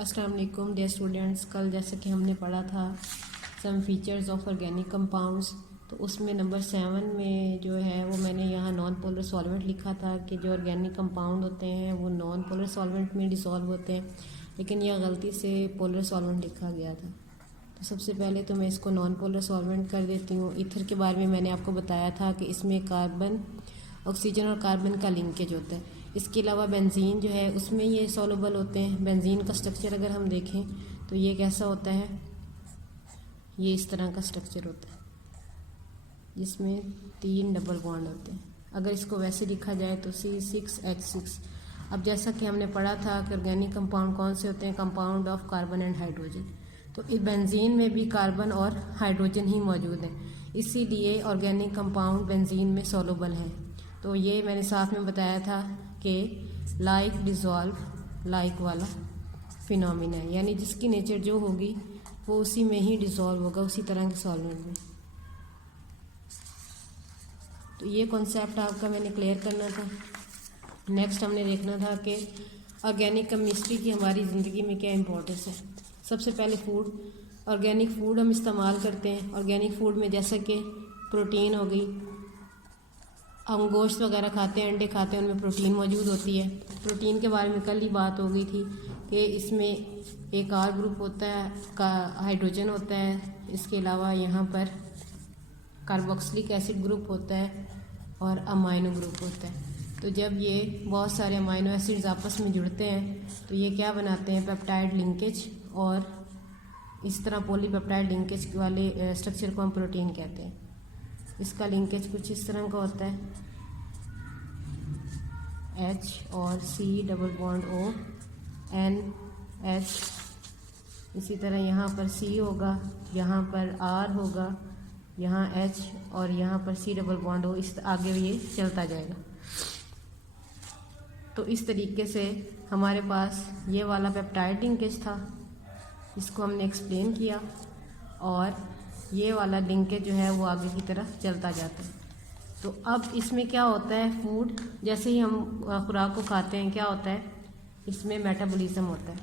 अस्सलाम वालेकुम dear students. कल जैसे कि हमने पढ़ा था some features of organic compounds, तो उसमें नंबर 7 में जो है वो मैंने यहाँ नॉन पोलर सॉल्वेंट लिखा था कि जो ऑर्गेनिक कंपाउंड होते हैं वो नॉन पोलर सॉल्वेंट में डिसॉल्व होते हैं, लेकिन यह गलती से पोलर सॉल्वेंट लिखा गया था। तो सबसे पहले तो मैं इसको नॉन पोलर सॉल्वेंट कर देती हूँ। ईथर के बारे में मैंने आपको बताया था कि इसमें कार्बन, ऑक्सीजन और कार्बन का लिंकेज होता है। इसके अलावा बेंजीन जो है उसमें ये सॉल्युबल होते हैं। बेंजीन का स्ट्रक्चर अगर हम देखें तो ये कैसा होता है, ये इस तरह का स्ट्रक्चर होता है जिसमें 3 डबल बॉन्ड होते हैं। अगर इसको वैसे लिखा जाए तो C6H6। अब जैसा कि हमने पढ़ा था कि ऑर्गेनिक कंपाउंड कौन से होते हैं, compound of carbon and hydrogen. तो इस बेंजीन में भी कार्बन और हाइड्रोजन ही मौजूद है, इसीलिए ऑर्गेनिक कंपाउंड बेंजीन में सॉल्युबल है। तो ये मैंने साथ में बताया था कि लाइक डिज़ोल्व लाइक वाला फिनोमिना है, यानी जिसकी नेचर जो होगी वो उसी में ही डिज़ोल्व होगा, उसी तरह के सॉल्वेंट में। तो ये कॉन्सेप्ट आपका मैंने क्लियर करना था। नेक्स्ट हमने देखना था कि ऑर्गेनिक केमिस्ट्री की हमारी ज़िंदगी में क्या इंपॉर्टेंस है। सबसे पहले फूड, ऑर्गेनिक फूड हम इस्तेमाल करते हैं। ऑर्गेनिक फूड में जैसे कि प्रोटीन हो गई, हम गोश्त वगैरह खाते हैं, अंडे खाते हैं, उनमें प्रोटीन मौजूद होती है। प्रोटीन के बारे में कल ही बात हो गई थी कि इसमें एक आर ग्रुप होता है, का हाइड्रोजन होता है। इसके अलावा यहाँ पर कार्बोक्सिलिक एसिड ग्रुप होता है और अमाइनो ग्रुप होता है। तो जब ये बहुत सारे अमाइनो एसिड्स आपस में जुड़ते हैं तो ये क्या बनाते हैं, पेप्टाइड लिंकेज, और इस तरह पॉलीपेप्टाइड लिंकेज वाले स्ट्रक्चर को हम प्रोटीन कहते हैं। इसका लिंकेज कुछ इस तरह का होता है, H और C double bond O N H। इसी तरह यहाँ पर C होगा, यहाँ पर R होगा, यहाँ H और यहाँ पर C डबल बॉन्ड O। इस आगे ये चलता जाएगा। तो इस तरीके से हमारे पास ये वाला पेप्टाइड लिंकेज था, इसको हमने एक्सप्लेन किया, और ये वाला लिंकेज जो है वो आगे की तरफ चलता जाता है। तो अब इसमें क्या होता है, फूड जैसे ही हम खुराक को खाते हैं क्या होता है, इसमें मेटाबॉलिज्म होता है।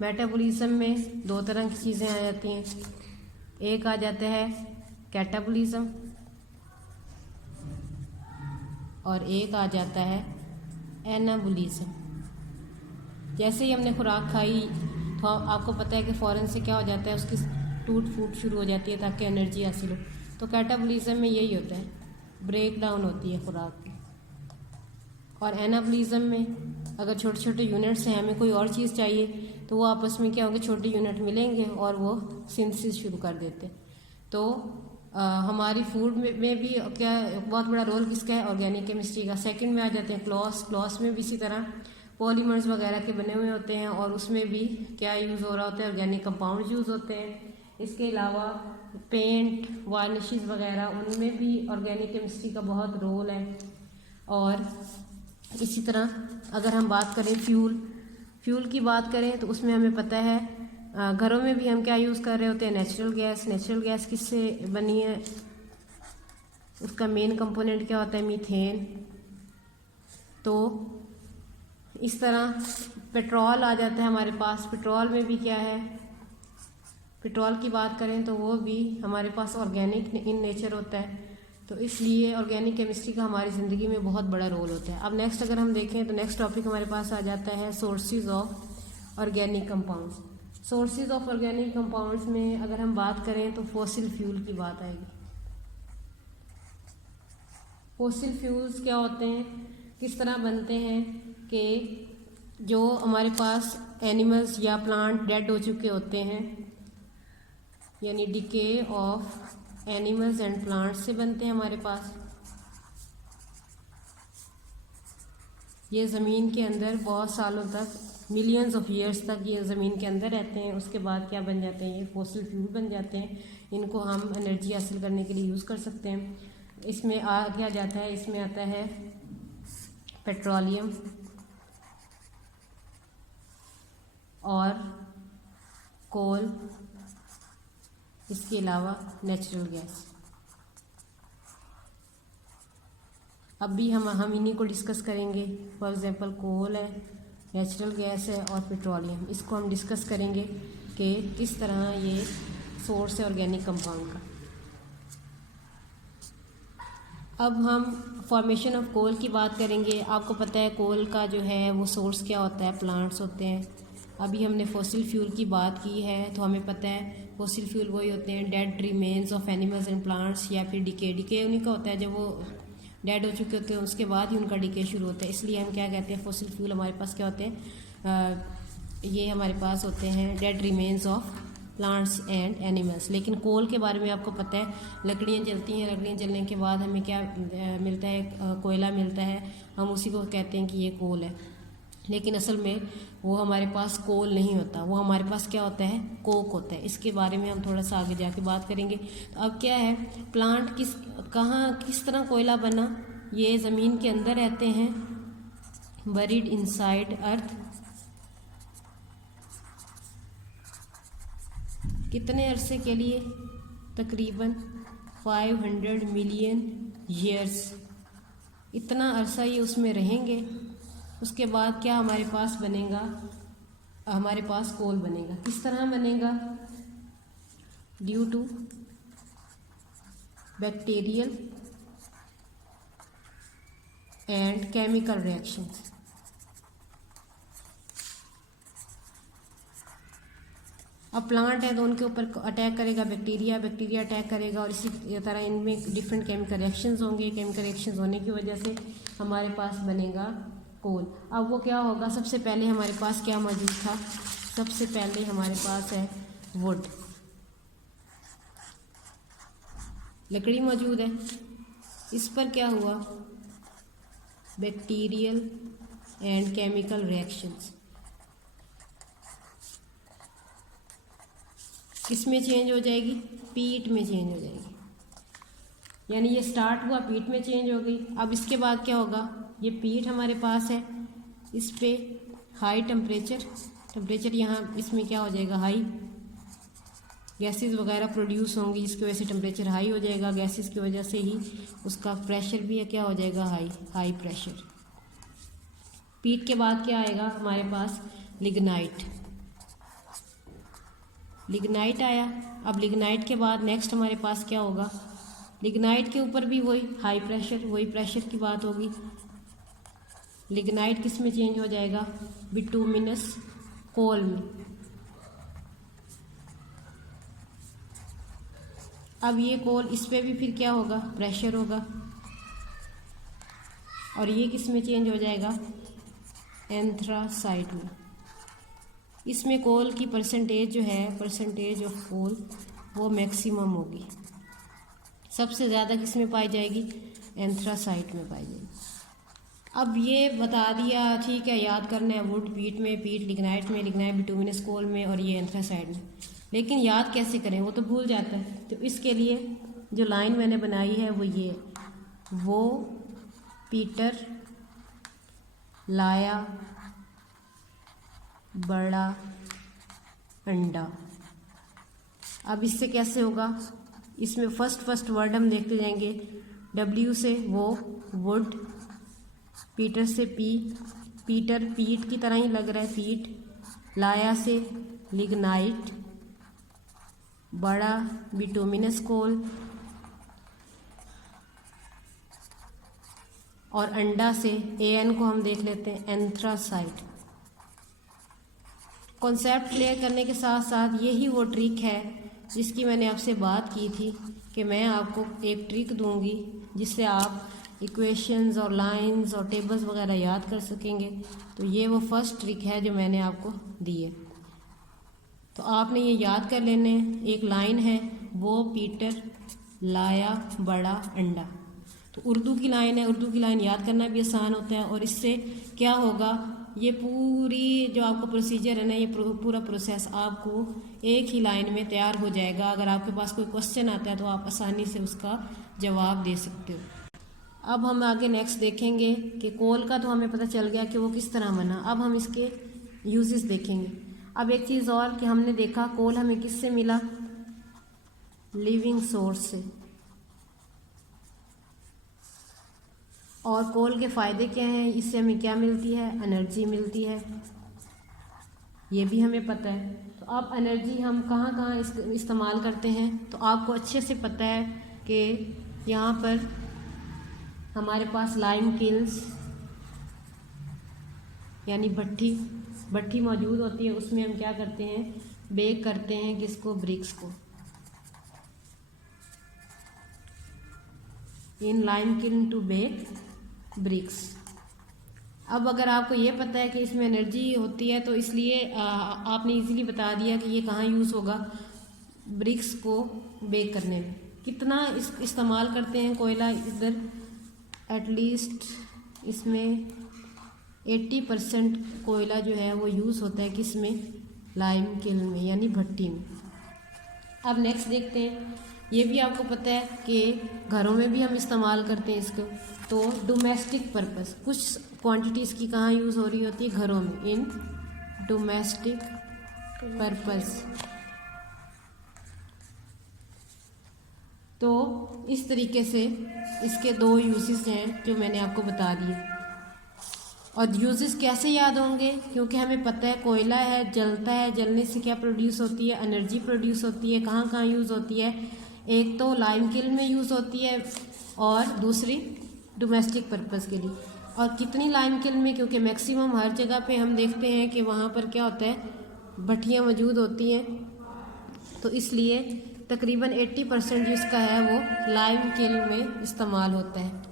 मेटाबॉलिज्म में 2 तरह की चीज़ें आ जाती हैं। एक आ जाता है कैटाबॉलिज्म और एक आ जाता है एनाबॉलिज्म। जैसे ही हमने खुराक खाई तो आपको पता है कि फ़ौरन से क्या हो जाता है, उसकी टूट फूट शुरू हो जाती है ताकि एनर्जी हासिल हो। तो कैटाबॉलिज्म में यही होता है, ब्रेक डाउन होती है खुराक की। और एनाबॉलिज्म में अगर छोटे छोटे यूनिट्स हैं, हमें कोई और चीज़ चाहिए, तो वो आपस में क्या होंगे, छोटे यूनिट मिलेंगे और वो सिंथेसिस शुरू कर देते। तो हमारी फूड में भी क्या बहुत बड़ा रोल किसका है, ऑर्गेनिक केमिस्ट्री का। सेकंड में आ जाते हैं क्लॉस में भी इसी तरह पॉलीमर्स वगैरह के बने हुए होते हैं, और उसमें भी क्या यूज़ हो रहा होता है, ऑर्गेनिक कंपाउंड यूज़ होते हैं। इसके अलावा पेंट, वार्निशेस वगैरह, उनमें भी ऑर्गेनिक केमिस्ट्री का बहुत रोल है। और इसी तरह अगर हम बात करें फ्यूल की बात करें तो उसमें हमें पता है घरों में भी हम क्या यूज़ कर रहे होते हैं, नेचुरल गैस किससे बनी है, उसका मेन कंपोनेंट क्या होता है, मीथेन। तो इस तरह पेट्रोल आ जाता है हमारे पास। पेट्रोल में भी क्या है, पेट्रोल की बात करें तो वो भी हमारे पास ऑर्गेनिक इन नेचर होता है। तो इसलिए ऑर्गेनिक केमिस्ट्री का हमारी ज़िंदगी में बहुत बड़ा रोल होता है। अब नेक्स्ट अगर हम देखें तो नेक्स्ट टॉपिक हमारे पास आ जाता है sources of organic compounds. Sources of organic compounds में अगर हम बात करें तो फॉसिल फ्यूल की बात आएगी। फॉसिल फ्यूल्स क्या होते हैं, किस तरह बनते हैं, कि जो हमारे पास एनिमल्स या प्लांट डेड हो चुके होते हैं, यानी decay of animals and plants से बनते हैं हमारे पास। ये ज़मीन के अंदर बहुत सालों तक, मिलियंस ऑफ ईयर्स तक ये ज़मीन के अंदर रहते हैं। उसके बाद क्या बन जाते हैं, ये फॉसिल फ्यूल बन जाते हैं। इनको हम एनर्जी हासिल करने के लिए यूज़ कर सकते हैं। इसमें क्या जाता है, इसमें आता है पेट्रोलियम और कोल, इसके अलावा नेचुरल गैस। अब भी हम इन्हीं को डिस्कस करेंगे। फॉर एग्जांपल कोल है, नेचुरल गैस है और पेट्रोलियम। इसको हम डिस्कस करेंगे कि किस तरह ये सोर्स है ऑर्गेनिक कंपाउंड का। अब हम फॉर्मेशन ऑफ कोल की बात करेंगे। आपको पता है कोल का जो है वो सोर्स क्या होता है, प्लांट्स होते हैं। अभी हमने फॉसिल फ्यूल की बात की है तो हमें पता है फॉसिल फ्यूल वही होते हैं dead remains of animals and plants, या फिर डिके उन्हीं का होता है जब वो डेड हो चुके होते हैं उसके बाद ही उनका डिके शुरू होता है। इसलिए हम क्या कहते हैं, फॉसिल फ्यूल हमारे पास क्या होते हैं, ये हमारे पास होते हैं dead remains of plants and animals. लेकिन कोल के बारे में आपको पता है, लकड़ियाँ जलती हैं, लकड़ियाँ जलने के बाद हमें क्या मिलता है, कोयला मिलता है, हम उसी को कहते हैं कि ये कोल है। लेकिन असल में वो हमारे पास कोल नहीं होता, वो हमारे पास क्या होता है, कोक होता है। इसके बारे में हम थोड़ा सा आगे जाके बात करेंगे। तो अब क्या है, प्लांट किस तरह कोयला बना, ये ज़मीन के अंदर रहते हैं, बरीड इनसाइड अर्थ। कितने अरसे के लिए, तकरीबन 500 मिलियन ईयर्स, इतना अरसा ये उसमें रहेंगे। उसके बाद क्या हमारे पास बनेगा, हमारे पास कोल बनेगा। किस तरह बनेगा, due to bacterial and chemical reactions. अब प्लांट है तो उनके ऊपर अटैक करेगा बैक्टीरिया अटैक करेगा, और इसी तरह इनमें डिफरेंट केमिकल रिएक्शंस होंगे। केमिकल रिएक्शंस होने की वजह से हमारे पास बनेगा कोल। अब वो क्या होगा, सबसे पहले हमारे पास क्या मौजूद था, सबसे पहले हमारे पास है वुड, लकड़ी मौजूद है। इस पर क्या हुआ, बैक्टीरियल एंड केमिकल रिएक्शंस। किस में चेंज हो जाएगी, पीट में चेंज हो जाएगी। यानी ये स्टार्ट हुआ पीट में चेंज हो गई। अब इसके बाद क्या होगा, ये पीट हमारे पास है, इस पे हाई टेम्परेचर यहाँ इसमें क्या हो जाएगा, हाई गैसेस वगैरह प्रोड्यूस होंगी, जिसकी वजह से टेम्परेचर हाई हो जाएगा। गैसेस की वजह से ही उसका प्रेशर भी है क्या हो जाएगा, हाई प्रेशर। पीट के बाद क्या आएगा हमारे पास, लिग्नाइट आया। अब लिग्नाइट के बाद नेक्स्ट हमारे पास क्या होगा, लिग्नाइट के ऊपर भी वही हाई प्रेशर, वही प्रेशर की बात होगी। लिग्नाइट किस में चेंज हो जाएगा, बिटुमिनस कोल में। अब ये कोल, इस पे भी फिर क्या होगा, प्रेशर होगा, और ये किस में चेंज हो जाएगा, एंथ्रासाइट में। इसमें कोल की परसेंटेज जो है, परसेंटेज ऑफ कोल वो मैक्सिमम होगी। सबसे ज़्यादा किस में पाई जाएगी, एंथ्रासाइट में पाई जाएगी। अब ये बता दिया, ठीक है, याद करना है, वुड पीट में, पीट लिग्नाइट में, लिग्नाइट बिटुमिनस कोल में, और ये एंथ्रासाइट में। लेकिन याद कैसे करें, वो तो भूल जाता है। तो इसके लिए जो लाइन मैंने बनाई है वो ये, वो पीटर लाया बड़ा अंडा। अब इससे कैसे होगा, इसमें फर्स्ट वर्ड हम देखते जाएंगे। W से वो वुड, पीटर से पीटर पीट की तरह ही लग रहा है, पीट। लाया से लिग्नाइट, बड़ा बिटुमिनस कोल, और अंडा से AN को हम देख लेते हैं, एंथ्रासाइट। कॉन्सेप्ट क्लियर करने के साथ साथ यही वो ट्रिक है जिसकी मैंने आपसे बात की थी कि मैं आपको एक ट्रिक दूंगी जिससे आप इक्वेशंस और लाइंस और टेबल्स वगैरह याद कर सकेंगे। तो ये वो फर्स्ट ट्रिक है जो मैंने आपको दी है। तो आपने ये याद कर लेने, एक लाइन है, वो पीटर लाया बड़ा अंडा। तो उर्दू की लाइन है, उर्दू की लाइन याद करना भी आसान होता है। और इससे क्या होगा, ये पूरी जो आपका प्रोसीजर है ना, ये पूरा प्रोसेस आपको एक ही लाइन में तैयार हो जाएगा। अगर आपके पास कोई क्वेश्चन आता है तो आप आसानी से उसका जवाब दे सकते हो। अब हम आगे नेक्स्ट देखेंगे कि कोल का तो हमें पता चल गया कि वो किस तरह बना। अब हम इसके यूजेस देखेंगे। अब एक चीज़ और कि हमने देखा कोल हमें किससे मिला, लिविंग सोर्स से। और कोल के फ़ायदे क्या हैं, इससे हमें क्या मिलती है, एनर्जी मिलती है, ये भी हमें पता है। तो अब एनर्जी हम कहाँ कहाँ इस्तेमाल करते हैं, तो आपको अच्छे से पता है कि यहाँ पर हमारे पास लाइम किल्स यानी भट्टी मौजूद होती है, उसमें हम क्या करते हैं, बेक करते हैं किसको, ब्रिक्स को। In lime kiln to bake bricks. अब अगर आपको ये पता है कि इसमें एनर्जी होती है, तो इसलिए आपने इजीली बता दिया कि ये कहाँ यूज़ होगा, ब्रिक्स को बेक करने में। कितना इस्तेमाल करते हैं कोयला इधर, एटलीस्ट इसमें 80% कोयला जो है वो यूज़ होता है किस में, लाइम किल्न में यानी भट्टी में। अब नेक्स्ट देखते हैं, ये भी आपको पता है कि घरों में भी हम इस्तेमाल करते हैं इसको। तो डोमेस्टिक पर्पस, कुछ क्वांटिटीज़ की कहाँ यूज़ हो रही होती है, घरों में, इन डोमेस्टिक पर्पस। तो इस तरीके से इसके 2 यूजेस हैं जो मैंने आपको बता दिए। और यूजेस कैसे याद होंगे, क्योंकि हमें पता है कोयला है, जलता है, जलने से क्या प्रोड्यूस होती है, एनर्जी प्रोड्यूस होती है। कहाँ कहाँ यूज़ होती है, एक तो लाइम किल्न में यूज़ होती है और दूसरी डोमेस्टिक पर्पस के लिए। और कितनी लाइम किल्न में, क्योंकि मैक्सिमम हर जगह पे हम देखते हैं कि वहाँ पर क्या होता है, भट्टियाँ मौजूद होती हैं, तो इसलिए तकरीबन 80% जिसका है वो लाइम किल्न में इस्तेमाल होता है।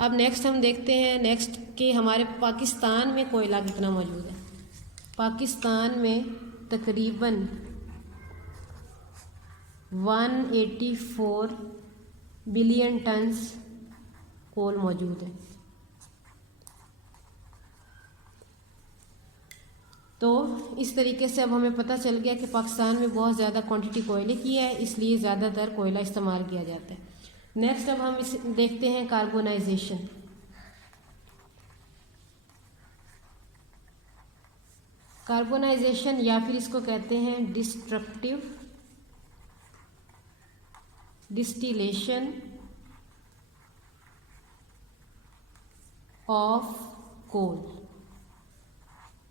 अब नेक्स्ट हम देखते हैं नेक्स्ट कि हमारे पाकिस्तान में कोयला कितना मौजूद है। पाकिस्तान में तकरीबन 184 बिलियन टन्स कोल मौजूद है। तो इस तरीके से अब हमें पता चल गया कि पाकिस्तान में बहुत ज़्यादा क्वांटिटी कोयले की है, इसलिए ज़्यादातर कोयला इस्तेमाल किया जाता है। नेक्स्ट अब हम इस देखते हैं कार्बोनाइजेशन। कार्बोनाइजेशन या फिर इसको कहते हैं डिस्ट्रक्टिव डिस्टिलेशन ऑफ कोल।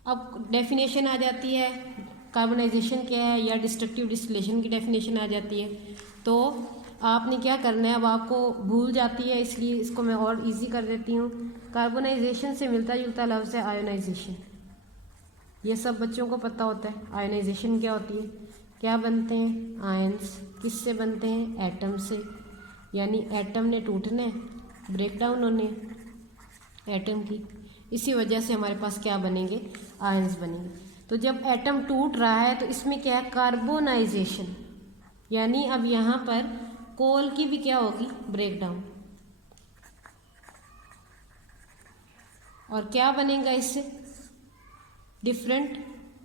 अब डेफिनेशन आ जाती है, कार्बोनाइजेशन क्या है या डिस्ट्रक्टिव डिस्टिलेशन की डेफिनेशन आ जाती है। तो आपने क्या करना है, अब आपको भूल जाती है इसलिए इसको मैं और इजी कर देती हूँ। कार्बोनाइजेशन से मिलता जुलता लफ्ज़ है आयोनाइजेशन। ये सब बच्चों को पता होता है आयोनाइजेशन क्या होती है। क्या बनते हैं आयंस, किससे बनते हैं, एटम से, यानी एटम ने टूटना है, ब्रेक डाउन होने एटम की, इसी वजह से हमारे पास क्या बनेंगे, आयंस बनेंगे। तो जब एटम टूट रहा है तो इसमें क्या है, कार्बोनाइजेशन, यानी अब यहाँ पर कोल की भी क्या होगी, ब्रेक डाउन। और क्या बनेगा इससे, डिफरेंट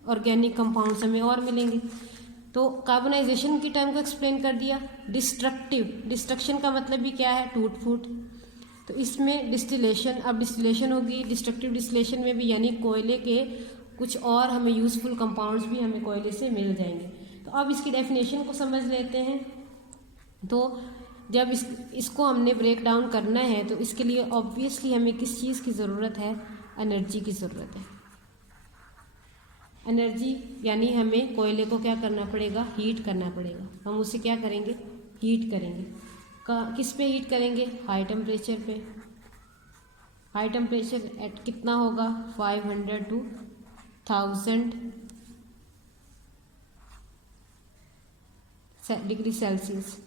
ऑर्गेनिक कंपाउंड्स हमें और मिलेंगे। तो कार्बोनाइजेशन की टर्म को एक्सप्लेन कर दिया। डिस्ट्रक्शन का मतलब भी क्या है, टूट फूट। तो इसमें डिस्टिलेशन, अब डिस्टिलेशन होगी डिस्ट्रक्टिव डिस्टिलेशन में भी, यानी कोयले के कुछ और हमें यूज़फुल कंपाउंड्स भी हमें कोयले से मिल जाएंगे। तो अब इसकी डेफिनेशन को समझ लेते हैं। तो जब इसको हमने ब्रेक डाउन करना है तो इसके लिए ऑब्वियसली हमें किस चीज़ की ज़रूरत है, एनर्जी की ज़रूरत है। एनर्जी यानी हमें कोयले को क्या करना पड़ेगा, हीट करना पड़ेगा। हम उसे क्या करेंगे, हीट करेंगे। किस पे हीट करेंगे, हाई टेम्परेचर पे। हाई टेम्परेचर एट कितना होगा, 500 to 1000 डिग्री सेल्सियस।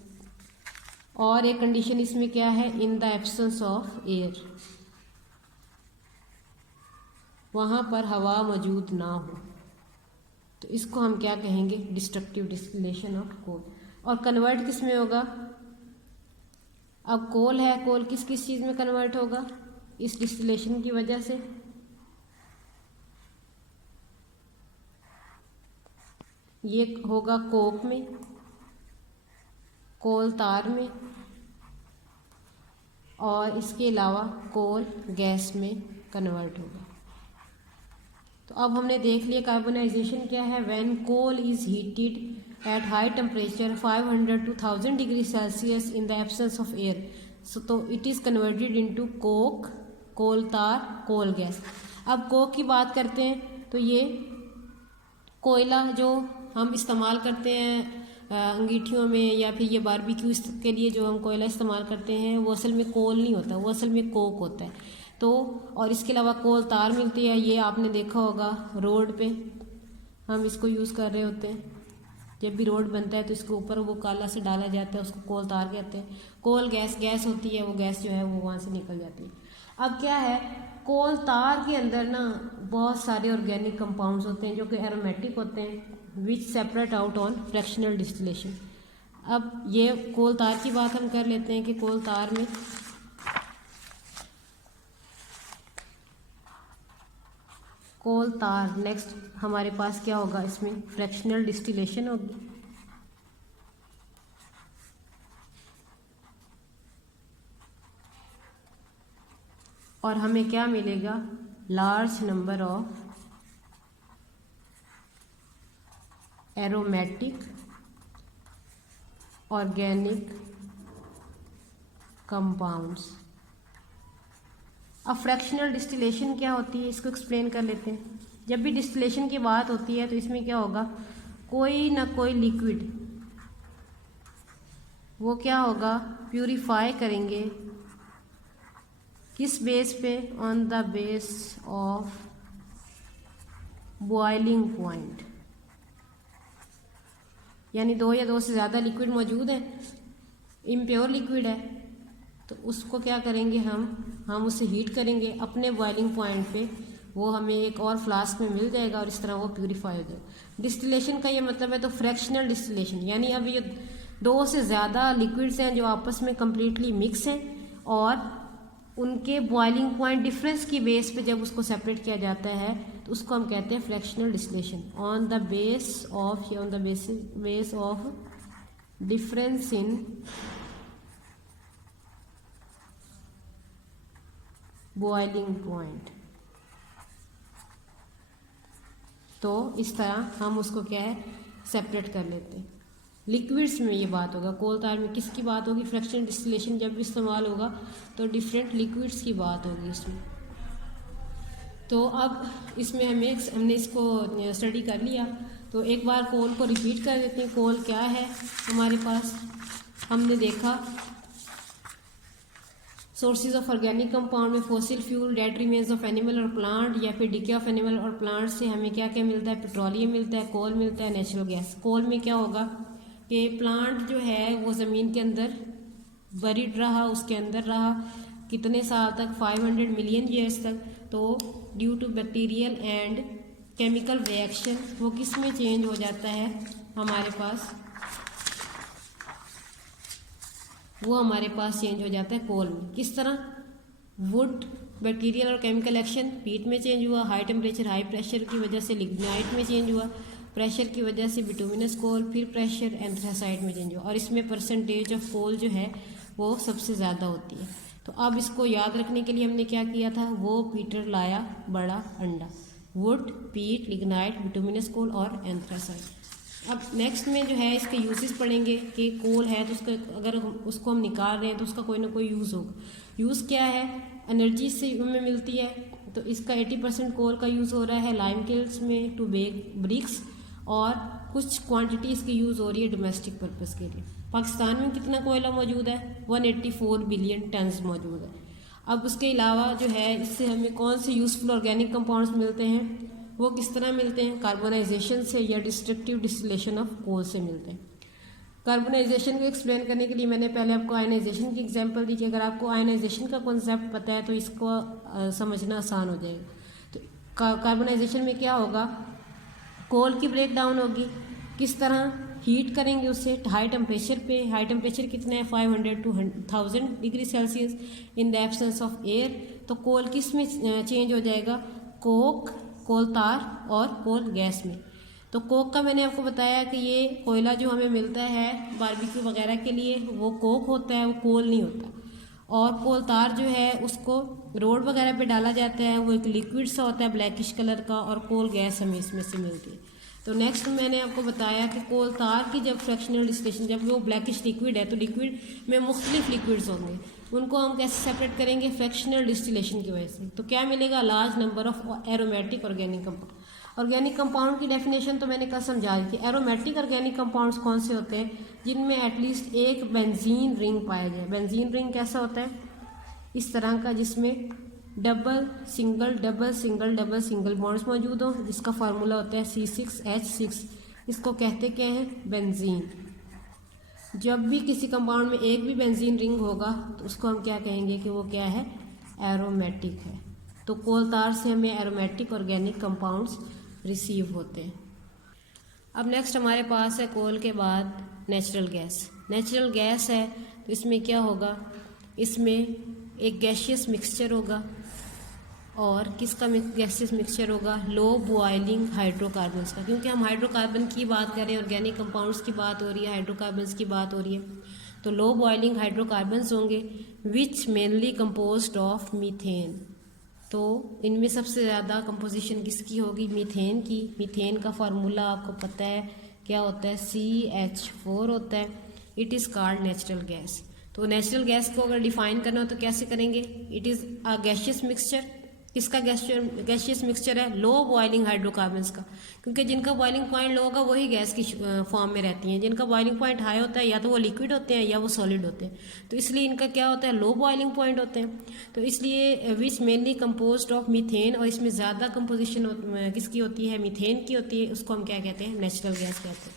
और एक कंडीशन इसमें क्या है, इन द एब्सेंस ऑफ एयर, वहाँ पर हवा मौजूद ना हो। तो इसको हम क्या कहेंगे, डिस्ट्रक्टिव डिस्टिलेशन ऑफ कोल। और कन्वर्ट किस में होगा, अब कोल है, कोल किस किस चीज़ में कन्वर्ट होगा, इस डिस्टिलेशन की वजह से। ये होगा कोक में, कोल तार में, और इसके अलावा कोल गैस में कन्वर्ट होगा। तो अब हमने देख लिया कार्बोनाइजेशन क्या है, when coal is heated at high temperature 500 to 1000 degree Celsius in the absence of air तो it is converted into coke, coal tar, coal gas. अब कोक की बात करते हैं तो ये कोयला जो हम इस्तेमाल करते हैं अंगीठियों में या फिर ये बारबेक्यू के लिए जो हम कोयला इस्तेमाल करते हैं वो असल में कोल नहीं होता, वो असल में कोक होता है। तो और इसके अलावा कोल तार मिलती है, ये आपने देखा होगा रोड पे हम इसको यूज़ कर रहे होते हैं। जब भी रोड बनता है तो इसके ऊपर वो काला से डाला जाता है, उसको कोल तार कहते हैं। कोल गैस होती है, वो गैस जो है वो वहाँ से निकल जाती है। अब क्या है, कोल तार के अंदर ना बहुत सारे ऑर्गेनिक कंपाउंड्स होते हैं जो कि एरोमेटिक होते हैं, विच separate out on fractional distillation. अब ये कोल तार की बात हम कर लेते हैं कि कोल तार में कोल तार नेक्स्ट हमारे पास क्या होगा, इसमें फ्रैक्शनल डिस्टिलेशन होगी। और हमें क्या मिलेगा, large number of aromatic organic compounds. अब फ्रैक्शनल डिस्टिलेशन क्या होती है, इसको एक्सप्लेन कर लेते हैं। जब भी डिस्टिलेशन की बात होती है तो इसमें क्या होगा, कोई ना कोई लिक्विड वो क्या होगा, प्यूरिफाई करेंगे। किस बेस पे, on the base of boiling point. यानी दो या दो से ज़्यादा लिक्विड मौजूद है, इम्प्योर लिक्विड है, तो उसको क्या करेंगे, हम उसे हीट करेंगे अपने बॉइलिंग पॉइंट पे, वो हमें एक और फ्लास्क में मिल जाएगा और इस तरह वो प्यूरिफाई हो जाएगा। डिस्टिलेशन का ये मतलब है तो फ्रैक्शनल डिस्टिलेशन, यानी अब ये दो से ज़्यादा लिक्विड्स हैं जो आपस में कम्प्लीटली मिक्स हैं और उनके बॉइलिंग पॉइंट डिफरेंस की बेस पे जब उसको सेपरेट किया जाता है तो उसको हम कहते हैं fractional distillation. On the base of या on the base of difference in boiling point. तो इस तरह हम उसको क्या है, सेपरेट कर लेते हैं। लिक्विड्स में ये बात होगा, कोल तार में किसकी बात होगी, फ्रैक्शनल डिस्टिलेशन जब भी इस्तेमाल होगा तो डिफरेंट लिक्विड्स की बात होगी इसमें। तो अब इसमें हमने इसको स्टडी कर लिया, तो एक बार कोल को रिपीट कर देते हैं। कोल क्या है हमारे पास, हमने देखा सोर्सेज ऑफ ऑर्गेनिक कंपाउंड में fossil fuel, dead remains of animal और प्लांट या फिर डिके ऑफ एनिमल और प्लांट से हमें क्या क्या मिलता है, पेट्रोलियम मिलता है, कोल मिलता है, नेचुरल गैस। कोल में क्या होगा कि प्लांट जो है वो ज़मीन के अंदर बरीड रहा, उसके अंदर रहा कितने साल तक, 500 मिलियन ईयर्स तक। तो due to bacterial and chemical reaction वो किस में चेंज हो जाता है हमारे पास, वो हमारे पास चेंज हो जाता है कोल में। किस तरह, वुड बैक्टीरियल और केमिकल एक्शन, पीट में चेंज हुआ, हाई टेम्परेचर हाई प्रेशर की वजह से लिग्नाइट में चेंज हुआ, प्रेशर की वजह से बिटुमिनस कोल, फिर प्रेशर एंथ्रासाइट में चेंज हुआ। और इसमें परसेंटेज ऑफ कोल जो है वो सबसे ज़्यादा होती है। तो अब इसको याद रखने के लिए हमने क्या किया था, वो पीटर लाया बड़ा अंडा, वुड, पीट, लिग्नाइट, बिटुमिनस कोल और एंथ्रासाइट। अब नेक्स्ट में जो है इसके यूजेस पढ़ेंगे कि कोल है तो उसका अगर उसको हम निकाल रहे हैं तो उसका कोई ना कोई यूज़ होगा। यूज़ क्या है, एनर्जी से हमें मिलती है, तो इसका 80% कोल का यूज़ हो रहा है लाइम किल्स में टू बेक ब्रिक्स, और कुछ क्वांटिटी इसकी यूज़ हो रही है डोमेस्टिक पर्पस के लिए। पाकिस्तान में कितना कोयला मौजूद है, 184 बिलियन टन्स मौजूद है। अब उसके अलावा जो है इससे हमें कौन से यूज़फुल ऑर्गेनिक कंपाउंड्स मिलते हैं, वो किस तरह मिलते हैं, कार्बोनाइजेशन से या डिस्ट्रक्टिव डिस्टिलेशन ऑफ कोल से मिलते हैं। कार्बोनाइजेशन को एक्सप्लेन करने के लिए मैंने पहले आपको आयनाइजेशन की एग्जांपल दी कि अगर आपको आयनाइजेशन का कॉन्सेप्ट पता है तो इसको समझना आसान हो जाएगा। तो कार्बोनाइजेशन में क्या होगा, कोल की ब्रेक डाउन होगी, किस तरह हीट करेंगे उससे हाई टेम्परेचर पे। हाई टेम्परेचर कितना है, 500 to 1000 degree Celsius in the absence of air. तो कोल किस में चेंज हो जाएगा, कोक, कोल तार और कोल गैस में। तो कोक का मैंने आपको बताया कि ये कोयला जो हमें मिलता है बारबेक्यू वगैरह के लिए वो कोक होता है, वो कोल नहीं होता। और कोल तार जो है उसको रोड वगैरह पे डाला जाता है, वो एक लिक्विड सा होता है ब्लैकिश कलर का, और कोल गैस हमें इसमें से मिलती है। तो नेक्स्ट मैंने आपको बताया कि कोल तार की जब फ्रैक्शनल डिस्टिलेशन, जब वो ब्लैकिश लिक्विड है तो लिक्विड में मुख्तलिफ लिक्विड्स होंगे, उनको हम कैसे सेपरेट करेंगे? फ्रैक्शनल डिस्टिलेशन की वजह से। तो क्या मिलेगा? Large number of aromatic organic compound. Organic compound की डेफिनेशन तो मैंने कल समझा दी थी। एरोमेटिक ऑर्गेनिक कंपाउंड्स कौन से होते हैं? जिनमें एटलीस्ट एक बेंजीन रिंग पाया जाए। बेंजीन रिंग कैसा होता है? इस तरह का, जिसमें double single double single double single bonds मौजूद हो, जिसका फार्मूला होता है C6H6। इसको कहते क्या हैं? बेंजीन। जब भी किसी कंपाउंड में एक भी बेंजीन रिंग होगा तो उसको हम क्या कहेंगे कि वो क्या है? एरोमेटिक है। तो कोल तार से हमें एरोमेटिक ऑर्गेनिक कंपाउंड्स रिसीव होते हैं। अब नेक्स्ट हमारे पास है कोल के बाद नेचुरल गैस। नेचुरल गैस है तो इसमें क्या होगा? इसमें एक गैशियस मिक्सचर होगा। और किसका गैसियस मिक्सचर होगा? लो बॉइलिंग हाइड्रोकार्बन्स का, क्योंकि हम हाइड्रोकार्बन की बात कर रहे हैं, ऑर्गेनिक कंपाउंड्स की बात हो रही है, हाइड्रोकार्बन्स की बात हो रही है। तो लो बॉइलिंग हाइड्रोकार्बन्स होंगे which mainly composed of methane. तो इनमें सबसे ज़्यादा कंपोजिशन किसकी होगी? मीथेन की। मीथेन का फार्मूला आपको पता है क्या होता है? CH4 होता है। It is called natural gas. तो नेचुरल गैस को अगर डिफाइन करना हो तो कैसे करेंगे? It is a gaseous mixture. किसका गैशियस मिक्सचर है? लो बॉइलिंग हाइड्रोकार्बन्स का, क्योंकि जिनका बॉइलिंग पॉइंट लो होगा वही गैस की फॉर्म में रहती हैं। जिनका बॉइलिंग पॉइंट हाई होता है या तो वो लिक्विड होते हैं या वो सॉलिड होते हैं। तो इसलिए इनका क्या होता है? लो बॉइलिंग पॉइंट होते हैं। तो इसलिए which mainly composed of methane, और इसमें ज़्यादा कंपोजिशन किसकी होती है? मीथेन की होती है। उसको हम क्या कहते हैं? नेचुरल गैस कहते हैं।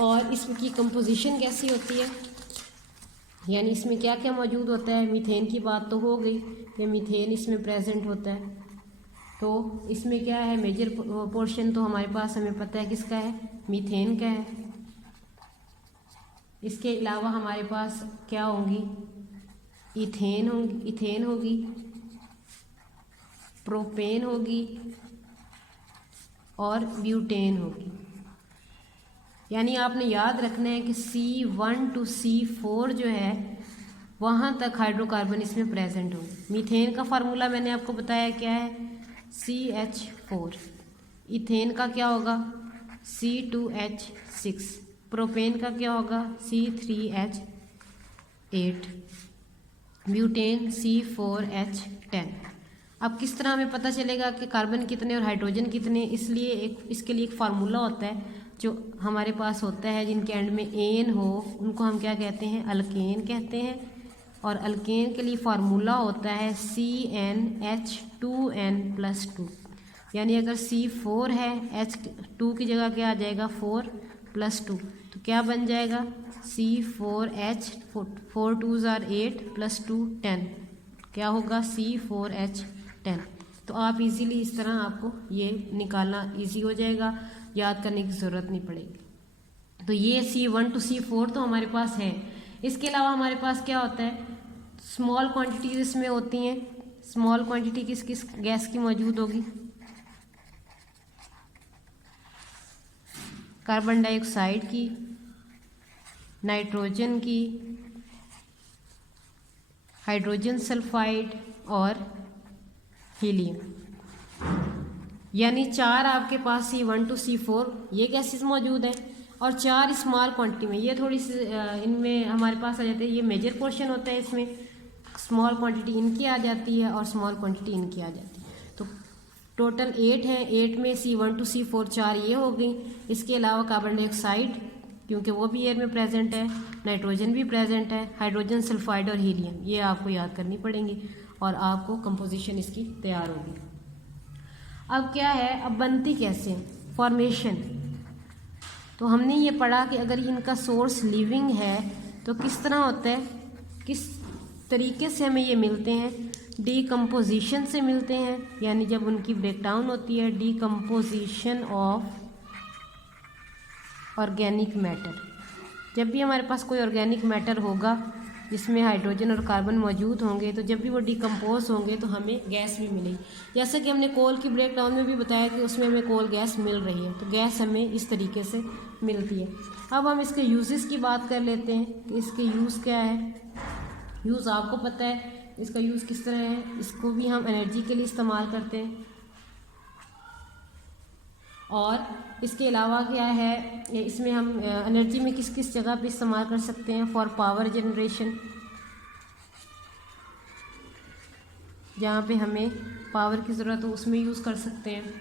और इसकी कंपोजिशन कैसी होती है, यानी इसमें क्या क्या मौजूद होता है? मीथेन की बात तो हो गई कि मीथेन इसमें प्रेजेंट होता है। तो इसमें क्या है? मेजर पोर्शन तो हमारे पास हमें पता है किसका है? मीथेन का है। इसके अलावा हमारे पास क्या होंगी? इथेन होगी, प्रोपेन होगी और ब्यूटेन होगी। यानी आपने याद रखना है कि C1 to C4 जो है वहाँ तक हाइड्रोकार्बन इसमें प्रेजेंट होंगे। मीथेन का फार्मूला मैंने आपको बताया क्या है? CH4। इथेन का क्या होगा? C2H6। प्रोपेन का क्या होगा? C3H8। Butane C4H10। अब किस तरह हमें पता चलेगा कि कार्बन कितने और हाइड्रोजन कितने? इसलिए इसके लिए एक फार्मूला होता है जो हमारे पास होता है, जिनके एंड में एन हो उनको हम क्या कहते हैं? अल्केन कहते हैं। और अल्केन के लिए फार्मूला होता है CnH2n+2। यानी अगर C4 है, H2 की जगह क्या आ जाएगा? 4+2। तो क्या बन जाएगा? C4H, 4 2s are 8 + 2 10। क्या होगा? C4H10। तो आप इजीली इस तरह आपको ये निकालना इजी हो जाएगा, याद करने की ज़रूरत नहीं पड़ेगी। तो ये C1 to C4 तो हमारे पास है। इसके अलावा हमारे पास क्या होता है? स्मॉल क्वांटिटीज इसमें होती हैं। स्मॉल क्वांटिटी किस किस गैस की मौजूद होगी? कार्बन डाइऑक्साइड की, नाइट्रोजन की, हाइड्रोजन सल्फाइड और हीलियम। यानी 4 आपके पास C1 to C4 ये गैसेस मौजूद हैं और 4 स्मॉल क्वांटिटी में। ये थोड़ी सी इनमें हमारे पास आ जाते हैं, ये मेजर पोर्शन होता है। इसमें स्मॉल क्वांटिटी इनकी आ जाती है और स्मॉल क्वांटिटी इनकी आ जाती है। तो टोटल 8 हैं। 8 में C1 to C4 4 ये हो गई। इसके अलावा कार्बन डाइऑक्साइड, क्योंकि वो भी एयर में प्रेजेंट है, नाइट्रोजन भी प्रेजेंट है, हाइड्रोजन सल्फाइड और हीलियम, ये आपको याद करनी पड़ेंगी और आपको कंपोजिशन इसकी तैयार होगी। अब क्या है? अब बनती कैसे? फॉर्मेशन। तो हमने ये पढ़ा कि अगर इनका सोर्स लिविंग है तो किस तरह होता है, किस तरीके से हमें ये मिलते हैं? डीकम्पोजिशन से मिलते हैं। यानी जब उनकी ब्रेकडाउन होती है, डीकम्पोजिशन ऑफ ऑर्गेनिक मैटर। जब भी हमारे पास कोई ऑर्गेनिक मैटर होगा जिसमें हाइड्रोजन और कार्बन मौजूद होंगे, तो जब भी वो डिकम्पोज होंगे तो हमें गैस भी मिलेगी। जैसे कि हमने कोल की ब्रेकडाउन में भी बताया कि उसमें हमें कोल गैस मिल रही है, तो गैस हमें इस तरीके से मिलती है। अब हम इसके यूजेस की बात कर लेते हैं कि इसके यूज़ क्या है। यूज़ आपको पता है इसका यूज़ किस तरह है। इसको भी हम एनर्जी के लिए इस्तेमाल करते हैं। और इसके अलावा क्या है, इसमें हम एनर्जी में किस किस जगह पे इस्तेमाल कर सकते हैं। फॉर पावर जनरेशन, जहाँ पे हमें पावर की ज़रूरत हो उसमें यूज़ कर सकते हैं।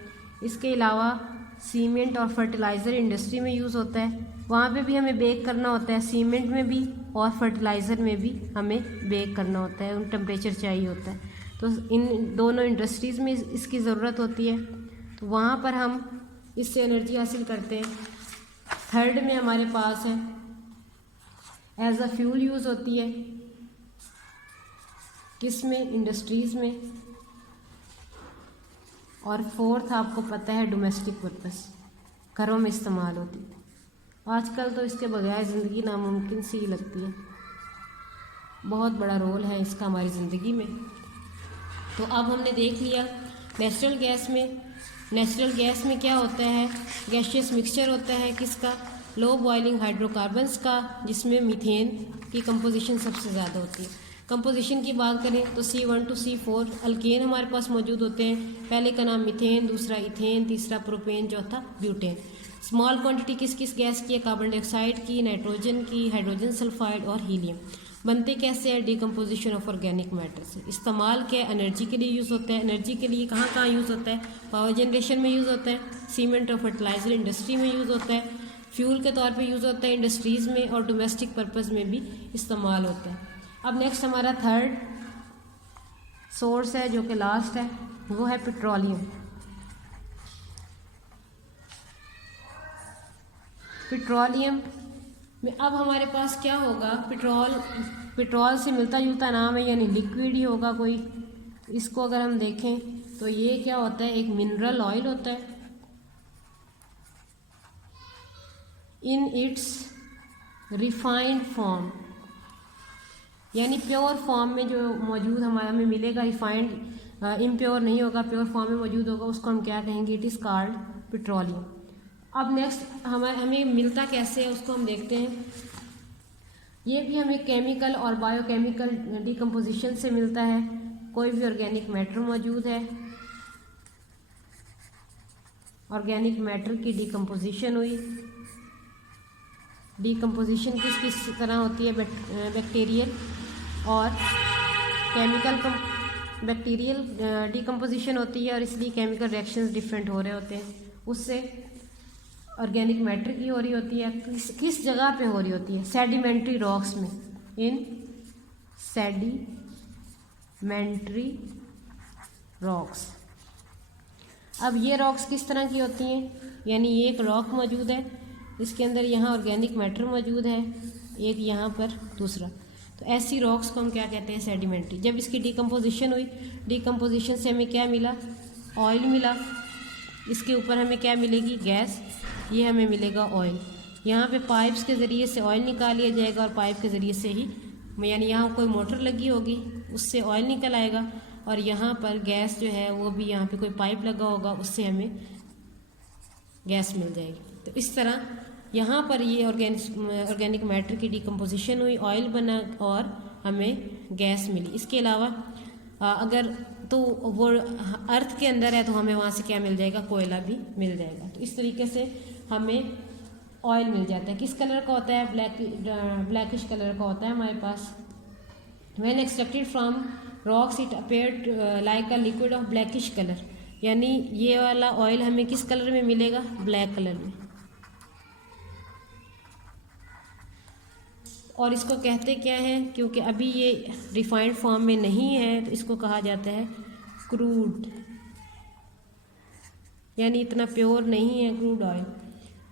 इसके अलावा सीमेंट और फर्टिलाइज़र इंडस्ट्री में यूज़ होता है, वहाँ पे भी हमें बेक करना होता है। सीमेंट में भी और फर्टिलाइज़र में भी हमें बेक करना होता है, उन टेम्परेचर चाहिए होता है। तो इन दोनों इंडस्ट्रीज़ में इसकी ज़रूरत होती है, तो वहाँ पर हम इससे एनर्जी हासिल करते हैं। थर्ड में हमारे पास है एज अ फ्यूल यूज़ होती है, किसमें, इंडस्ट्रीज़ में। और फोर्थ आपको पता है डोमेस्टिक पर्पस, घरों में इस्तेमाल होती है। आजकल तो इसके बगैर ज़िंदगी नामुमकिन सी लगती है, बहुत बड़ा रोल है इसका हमारी ज़िंदगी में। तो अब हमने देख लिया नेचुरल गैस में क्या होता है, गैसियस मिक्सचर होता है किसका, लो बॉइलिंग हाइड्रोकार्बन्स का, जिसमें मीथेन की कंपोजिशन सबसे ज़्यादा होती है। कंपोजिशन की बात करें तो C1 to C4 अल्केन हमारे पास मौजूद होते हैं। पहले का नाम मीथेन, दूसरा इथेन, तीसरा प्रोपेन, चौथा ब्यूटेन। स्मॉल क्वांटिटी किस किस गैस की है, कार्बन डाइऑक्साइड की, नाइट्रोजन की, हाइड्रोजन सल्फाइड और हीलियम। बनते कैसे हैं, डिकम्पोजिशन ऑफ ऑर्गेनिक मैटर से। इस्तेमाल क्या है, एनर्जी के लिए यूज़ होता है। एनर्जी के लिए कहाँ कहाँ यूज़ होता है, पावर जनरेशन में यूज़ होता है, सीमेंट और फर्टिलाइजर इंडस्ट्री में यूज़ होता है, फ्यूल के तौर पे यूज़ होता है इंडस्ट्रीज़ में, और डोमेस्टिक पर्पज़ में भी इस्तेमाल होता है। अब नेक्स्ट हमारा थर्ड सोर्स है जो कि लास्ट है, वो है पेट्रोलियम। पेट्रोलियम में अब हमारे पास क्या होगा, पेट्रोल से मिलता जुलता नाम है, यानी लिक्विड ही होगा कोई। इसको अगर हम देखें तो ये क्या होता है, एक मिनरल ऑयल होता है इन इट्स रिफाइंड फॉर्म, यानी प्योर फॉर्म में जो मौजूद हमें मिलेगा, रिफाइंड इम्प्योर नहीं होगा, प्योर फॉर्म में मौजूद होगा, उसको हम क्या कहेंगे, इट इज़ कॉल्ड पेट्रोलियम। अब नेक्स्ट हमें मिलता कैसे है उसको हम देखते हैं। ये भी हमें केमिकल और बायोकेमिकल डिकम्पोजिशन से मिलता है। कोई भी ऑर्गेनिक मैटर मौजूद है, ऑर्गेनिक मैटर की डिकम्पोजिशन हुई। डिकम्पोजिशन किस किस तरह होती है, बैक्टीरियल और केमिकल बैक्टीरियल डिकम्पोजिशन होती है, और इसलिए केमिकल रिएक्शंस डिफरेंट हो रहे होते हैं। उससे ऑर्गेनिक मैटर की हो रही होती है, किस जगह पे हो रही होती है, सेडिमेंट्री रॉक्स में, इन सेडिमेंट्री रॉक्स। अब ये रॉक्स किस तरह की होती हैं, यानी ये एक रॉक मौजूद है, इसके अंदर यहाँ ऑर्गेनिक मैटर मौजूद है, एक यहाँ पर दूसरा, तो ऐसी रॉक्स को हम क्या कहते हैं, सेडिमेंट्री। जब इसकी डिकम्पोजिशन हुई, डिकम्पोजिशन से हमें क्या मिला, ऑयल मिला। इसके ऊपर हमें क्या मिलेगी, गैस, ये हमें मिलेगा ऑयल। यहाँ पे पाइप्स के ज़रिए से ऑयल निकाल लिया जाएगा, और पाइप के ज़रिए से ही, यानी यहाँ कोई मोटर लगी होगी उससे ऑयल निकल आएगा, और यहाँ पर गैस जो है वो भी यहाँ पे कोई पाइप लगा होगा, उससे हमें गैस मिल जाएगी। तो इस तरह यहाँ पर ये ऑर्गेनिक मैटर की डिकम्पोजिशन हुई, ऑयल बना और हमें गैस मिली। इसके अलावा अगर तो वो अर्थ के अंदर है तो हमें वहाँ से क्या मिल जाएगा, कोयला भी मिल जाएगा। तो इस तरीके से हमें ऑयल मिल जाता है। किस कलर का होता है, ब्लैकिश कलर का होता है हमारे पास। When extracted from rocks it appeared like a liquid of blackish colour, यानी ये वाला ऑयल हमें किस कलर में मिलेगा, ब्लैक कलर में। और इसको कहते क्या है, क्योंकि अभी ये रिफाइंड फॉर्म में नहीं है, तो इसको कहा जाता है क्रूड, यानी इतना प्योर नहीं है crude oil.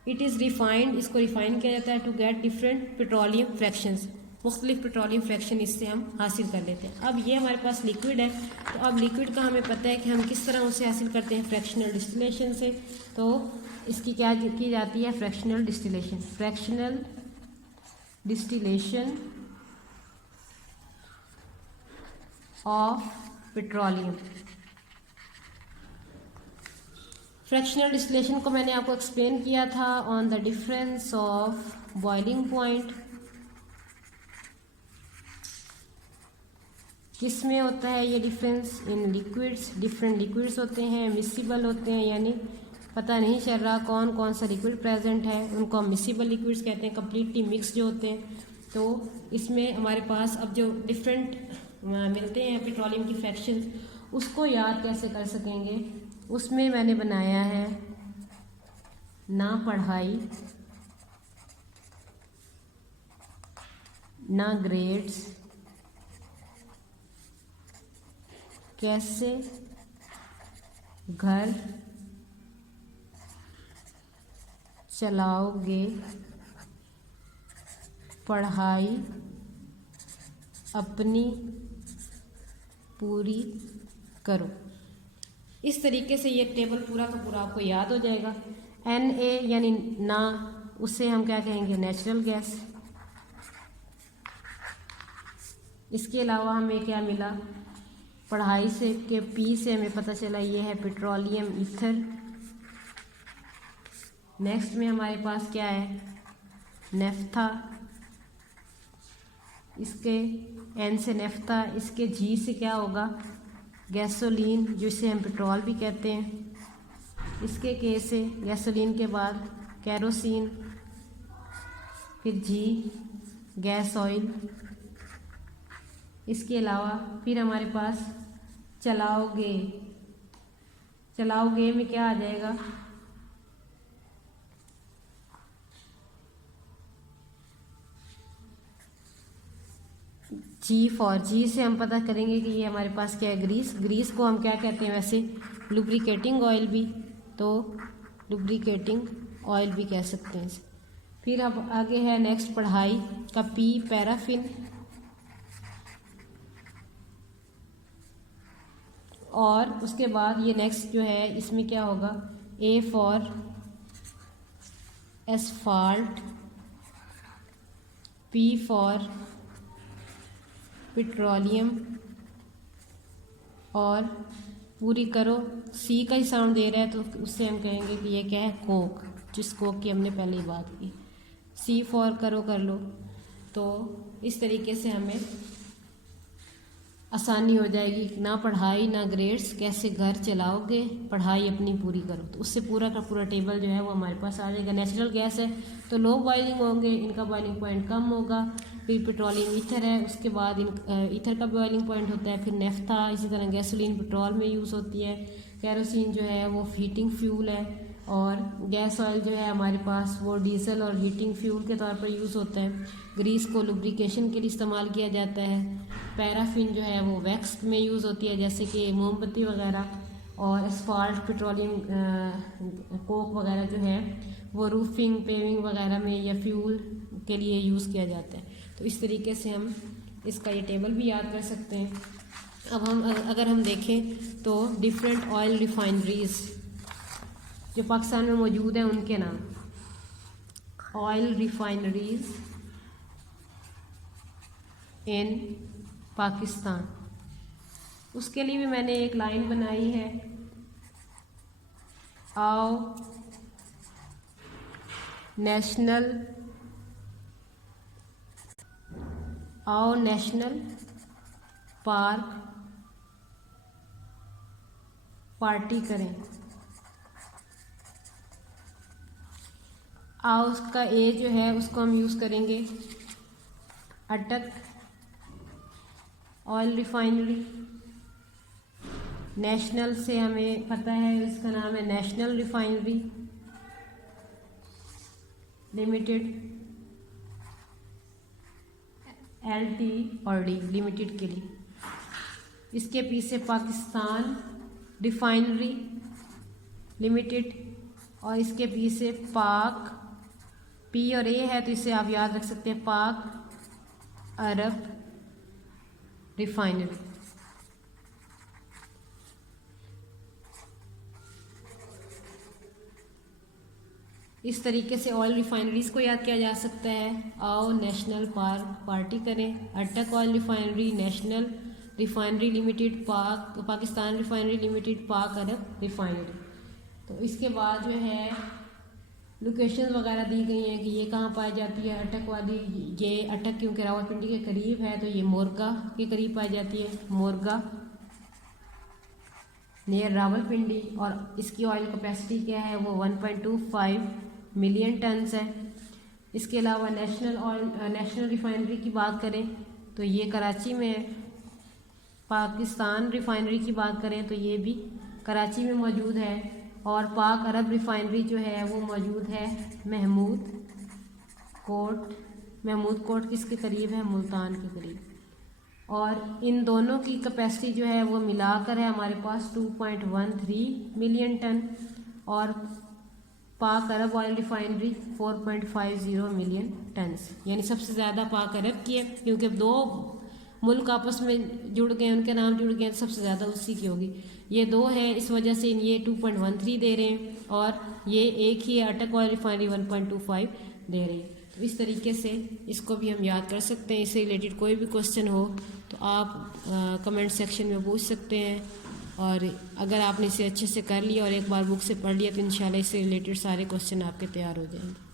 It is refined, इसको रिफाइन किया जाता है to get different petroleum fractions, मुख्तलिफ पेट्रोलियम फ्रैक्शन इससे हम हासिल कर लेते हैं। अब ये हमारे पास लिक्विड है, तो अब लिक्विड का हमें पता है कि हम किस तरह उसे हासिल करते हैं, फ्रैक्शनल डिस्टिलेशन से। तो इसकी क्या की जाती है, fractional distillation. Fractional distillation of petroleum. Fractional distillation को मैंने आपको एक्सप्लेन किया था on the difference of boiling point. किसमें होता है ये difference, in liquids. Different liquids होते हैं, मिसिबल होते हैं, यानी पता नहीं चल रहा कौन कौन सा लिक्विड प्रेजेंट है, उनको हम मिक्सिबल लिक्विड्स कहते हैं, कम्प्लीटली मिक्स जो होते हैं। तो इसमें हमारे पास अब जो डिफरेंट मिलते हैं पेट्रोलियम की फ्रैक्शंस, उसको याद कैसे कर सकेंगे, उसमें मैंने बनाया है ना पढ़ाई ना ग्रेड्स, कैसे घर चलाओगे, पढ़ाई अपनी पूरी करो। इस तरीके से ये टेबल पूरा का पूरा आपको याद हो जाएगा। Na यानी ना, उससे हम क्या कहेंगे, नेचुरल गैस। इसके अलावा हमें क्या मिला, पढ़ाई से के P से हमें पता चला ये है पेट्रोलियम ईथर। नेक्स्ट में हमारे पास क्या है, नेफ्था, इसके N से नेफ्था, इसके G से क्या होगा, गैसोलीन, जिसे हम पेट्रोल भी कहते हैं। इसके K से गैसोलीन के बाद कैरोसिन, फिर G गैस ऑयल। इसके अलावा फिर हमारे पास चलाओगे, चलाओगे में क्या आ जाएगा, जी से हम पता करेंगे कि ये हमारे पास क्या है, ग्रीस। ग्रीस को हम क्या कहते हैं वैसे, लुब्रिकेटिंग ऑयल भी, तो लुब्रिकेटिंग ऑयल भी कह सकते हैं इसे। फिर अब आगे है नेक्स्ट पढ़ाई का P, पैराफिन। और उसके बाद ये नेक्स्ट जो है इसमें क्या होगा, A for asphalt, P for petroleum, और पूरी करो C का ही साउंड दे रहा है तो उससे हम कहेंगे कि ये क्या है, कोक, जिस कोक की हमने पहले ही बात की। C फॉर करो कर लो। तो इस तरीके से हमें आसानी हो जाएगी, ना पढ़ाई ना ग्रेड्स, कैसे घर चलाओगे, पढ़ाई अपनी पूरी करो। तो उससे पूरा का पूरा टेबल जो है वो हमारे पास आ जाएगा। नेचुरल गैस है तो लो बॉइलिंग होंगे, इनका बॉइलिंग पॉइंट कम होगा। फिर पेट्रोलियम ईथर है, उसके बाद ईथर का बॉइलिंग पॉइंट होता है। फिर नेफ्था, इसी तरह गैसोलीन पेट्रोल में यूज़ होती है। कैरोसिन जो है वो हीटिंग फ्यूल है, और गैस ऑयल जो है हमारे पास वो डीजल और हीटिंग फ्यूल के तौर पर यूज़ होता है। ग्रीस को लुब्रिकेशन के लिए इस्तेमाल किया जाता है। पैराफिन जो है वो वैक्स में यूज़ होती है, जैसे कि मोमबत्ती वगैरह। और एस्फाल्ट, पेट्रोलियम कोक वगैरह जो है वो रूफिंग, पेविंग वगैरह में या फ्यूल के लिए यूज़ किया जाता है। तो इस तरीके से हम इसका ये टेबल भी याद कर सकते हैं। अब अगर हम देखें तो डिफरेंट ऑयल रिफाइनरीज जो पाकिस्तान में मौजूद हैं उनके नाम, ऑयल रिफाइनरीज इन पाकिस्तान, उसके लिए भी मैंने एक लाइन बनाई है। आओ नेशनल पार्क पार्टी करें। आओ उसका ए जो है उसको हम यूज़ करेंगे अटक ऑयल रिफाइनरी। नेशनल से हमें पता है इसका नाम है national refinery limited, LTD limited के लिए। इसके पीछे पाकिस्तान रिफाइनरी लिमिटेड, और इसके पीछे पाक, P और A है तो इसे आप याद रख सकते हैं, पाक अरब रिफाइनरी। इस तरीके से ऑयल रिफाइनरीज को याद किया जा सकता है। आओ नेशनल पार्क पार्टी करें, अटक oil refinery, national refinery limited, Pakistan refinery limited, पाक अरब रिफाइनरी। तो इसके बाद जो है लोकेशन वगैरह दी गई हैं कि ये कहाँ पाई जाती है। अटक वाली, ये अटक क्योंकि रावलपिंडी के करीब है तो ये मोरगा के करीब पाई जाती है, मोरगा। नियर रावलपिंडी, और इसकी ऑयल कैपेसिटी क्या है, वो 1.25 मिलियन टन्स है। इसके अलावा नेशनल रिफाइनरी की बात करें तो ये कराची में है। पाकिस्तान रिफाइनरी की बात करें तो ये भी कराची में मौजूद है, और पाक अरब रिफाइनरी जो है वो मौजूद है महमूद कोट किसके करीब है, मुल्तान के करीब। और इन दोनों की कैपेसिटी जो है वो मिलाकर है हमारे पास 2.13 मिलियन टन, और पाक अरब ऑयल रिफाइनरी 4.50 मिलियन टन्स, यानी सबसे ज़्यादा पाक अरब की है, क्योंकि दो मुल्क आपस में जुड़ गए, उनके नाम जुड़ गए, सबसे ज़्यादा उसी की होगी। ये दो हैं, इस वजह से ये 2.13 दे रहे हैं, और ये एक ही है अटक ऑयल रिफाइनरी 1.25 दे रहे हैं। तो इस तरीके से इसको भी हम याद कर सकते हैं। इससे रिलेटेड कोई भी क्वेश्चन हो तो आप कमेंट सेक्शन में पूछ सकते हैं, और अगर आपने इसे अच्छे से कर लिया और एक बार बुक से पढ़ लिया तो इंशाल्लाह इससे रिलेटेड सारे क्वेश्चन आपके तैयार हो जाएंगे।